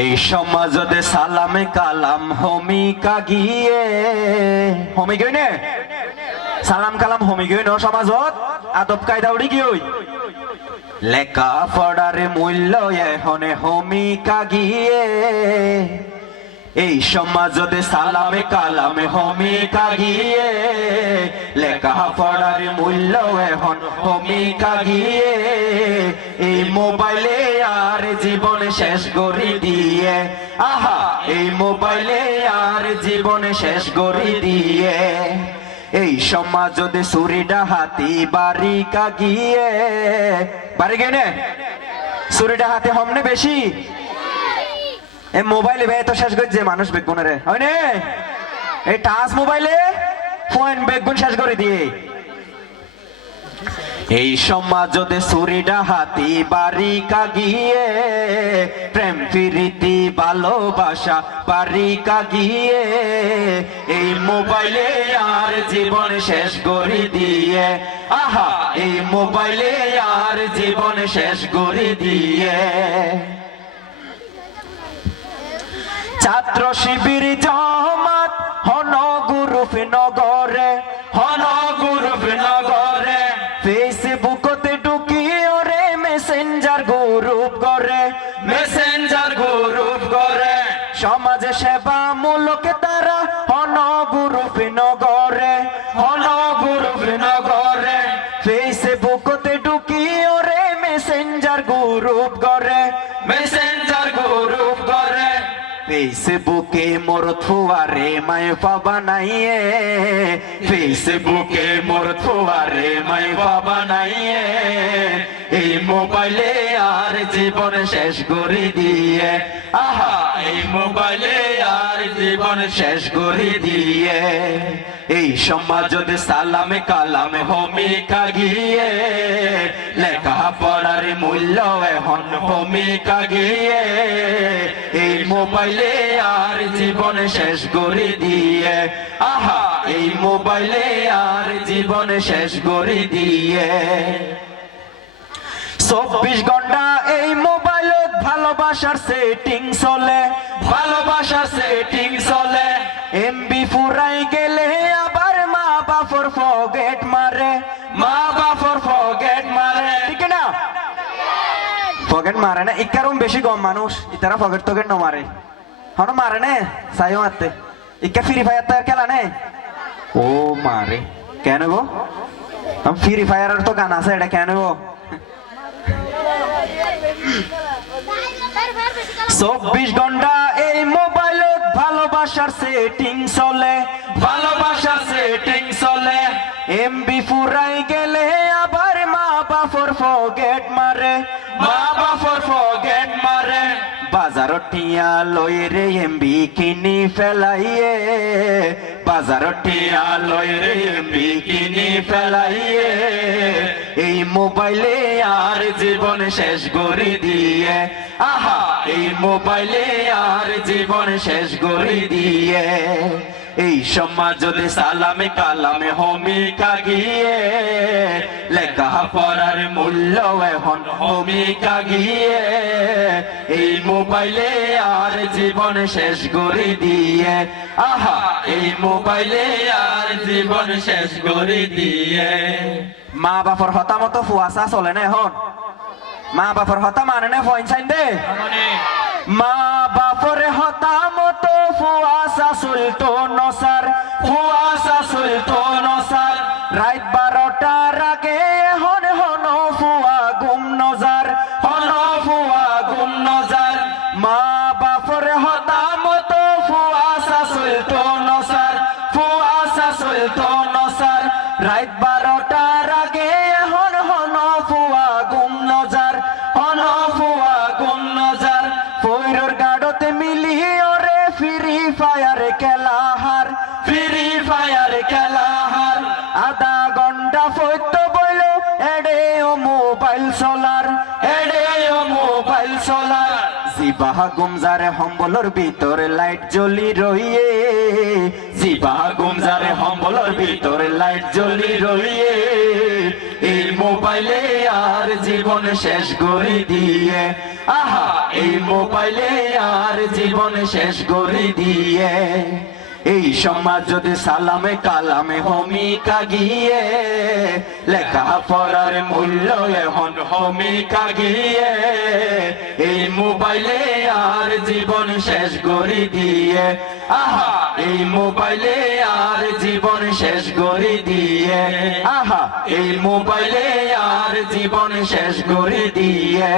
এই সমাজতে সালামে কালাম হমিকা গিয়ে হমি গই নে সালাম কালাম হমি গই ন সমাজত আদব কায়দা উড়ি গই লেখা পড়ার মূল্য এখনে হমিকা গিয়ে এই সমাজতে সালামে কালামে হমিকা গিয়ে লেখা পড়ার মূল্য এখন হমিকা গিয়ে এই মোবাইলে আর জীবন শেষ করে দিয়ে আহা এই মোবাইলে আর জীবন শেষ করে দিয়ে এই সমাজতে চুরি ডাহাতি বাড়ি কাগিয়ে বাড়ি গেনে চুরি ডাহাতি হমনে বেশি এই মোবাইলে বে তো শেষ করে যে মানুষ বেগুন রে হয় নে এই টাচ মোবাইলে ফোন বেগুন শেষ করে দিয়ে এই সমাজতে চুরি ডাহাতি বাড়ি কাগিয়ে প্রেম প্রীতি ভালোবাসা বাড়ি কাগিয়ে এই মোবাইলে আর জীবন শেষ করে দিয়ে আহা এই মোবাইলে আর জীবন শেষ করে দিয়ে ছাত্র শিবির জমাত হন গ্রুপ নগরে ফেসবুকতে ঢুকি ওরে মেসেঞ্জার গ্রুপ করে সমাজে সেবা মূলক তারা হন গ্রুপ নগরে ফেসবুকতে ঢুকি ওরে মেসেঞ্জার গ্রুপ করে ফেসবুকে মোর থুয়ারে মাইফা বানাইয়ে ফেসবুকে মোর থুয়ারে মাইফা বানাইয়ে এই মোবাইলে আর জীবন শেষ করে দিয়ে আহা এই মোবাইলে আর জীবন শেষ করে দিয়ে এই সমাজতে সালামে কালামে হমিকা গিয়ে লেখা পড়ার মূল্য এখন হমিকা গিয়ে এই মোবাইলে আর জীবন শেষ করে দিয়ে আহা এই মোবাইলে আর জীবন শেষ করে দিয়ে 24 ঘন্টা এই মোবাইলত ভালোবাসার সেটিং চলে এমবি ফুরাই গেলে আবার মা বাপর ফরগেট মারে ঠিক না ফরগেট মারে না ইকারুম বেশি কম মানুষ ইতারা ফরগেট টগেট না মারে হন মারে না সাইও মারতে ইকা ফ্রি ফায়ার তার খেলা নে ও মারে কেন গো ফ্রি ফায়ারের তো গান আছে এটা কেন গো 24 ঘন্টা এই মোবাইলত ভালোবাসার সেটিং চলে এমবি ফুরাই গেলে আবার মা বাপর ফরগেট মারে বাজারত টিয়া লই রে এমবি কিনি ফেলাইয়ে এই মোবাইলে আর জীবন শেষ করে দিয়ে আহা এই মোবাইলে আর জীবন শেষ করে দিয়ে এই সমাজতে সালামে কালামে হমিকা গিয়ে লেখা পড়ার মূল্য এখন হমিকা গিয়ে এই মোবাইলে আর জীবন শেষ করে দিয়ে আহা এই মোবাইলে আর জীবন শেষ করে দিয়ে মা বাপর হতা মতো ফুয়াশা চলে না এখন মা বাপর হতা মানে না ফইন চাইন দে মা বাপরে হতা মতো ফুয়াশা চলতো নসার রাত 12টার আগে হন ফুয়া গুম নজার মা বাপরে হতা মতো ফুয়াশা চলতো নসার রাত 12টার আগে হন ফুয়া গুম নজার পৈরর গাড়তে মিলি ওরে ফ্রি ফায়ার খেলাহার আধা ঘন্টা ফইত বইল এডে ও মোবাইল সোলার জিবাহ গুমজারে হম্বলর ভিতরে লাইট জ্বলি রইয়ে এই মোবাইল মোবাইলে আর জীবন শেষ করে দিয়ে আহা এই মোবাইলে আর জীবন শেষ করে দিয়ে এই সমাজ যদি সালামে কালামে ভূমিকা গিয়ে লেখা পড়ার মূল্য এখন ভূমিকা গিয়ে এই মোবাইলে আর জীবন শেষ করে দিয়ে আহা এই মোবাইলে আর জীবন শেষ করে দিয়ে আহা এই মোবাইলে আর জীবন শেষ করে দিয়ে